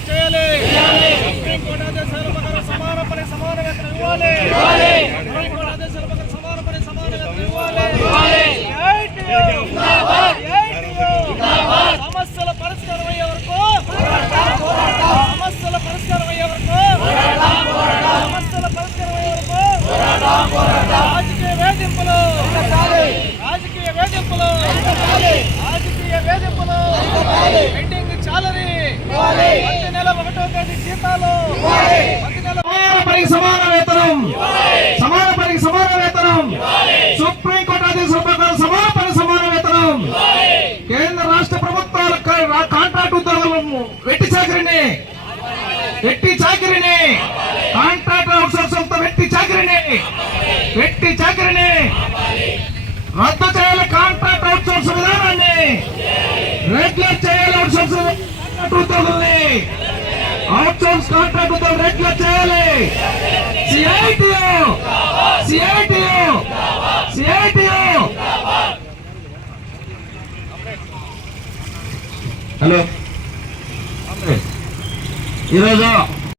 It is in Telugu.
చేయాలి. సమాన పని సమాన వేతనం ఇవ్వాలి పనికి సమాన వేతనం. సమాన పనికి సమాన వేతనం. సుప్రీం కోర్టు ఆదేశాల ప్రకారం సమాన పని సమాన వేతనం. కేంద్ర రాష్ట్ర ప్రభుత్వాల కాంట్రాక్ట్ ఉద్యోగులను వెట్టి చాకరిని. వెట్టి చాకరిని. కాంట్రాక్ట్ అవుట్సోర్స్ సంస్థ వెట్టి చాకరిని. వెట్టి చాకరిని. రద్దు చేయాలి కాంట్రాక్ట్ అవుట్సోర్స్ విధానాన్ని. రెగ్యులర్ చేయాలి అవుట్సోర్స్ కాంట్రాక్ట్ ఉద్యోగుల్ని. అవుట్సోర్స్ కాంట్రాక్ట్ ఉద్యోగులు రెగ్యులర్ చేయాలి. సిఐటియు సిఐటియు సిఐటియు హలో. ఈరోజు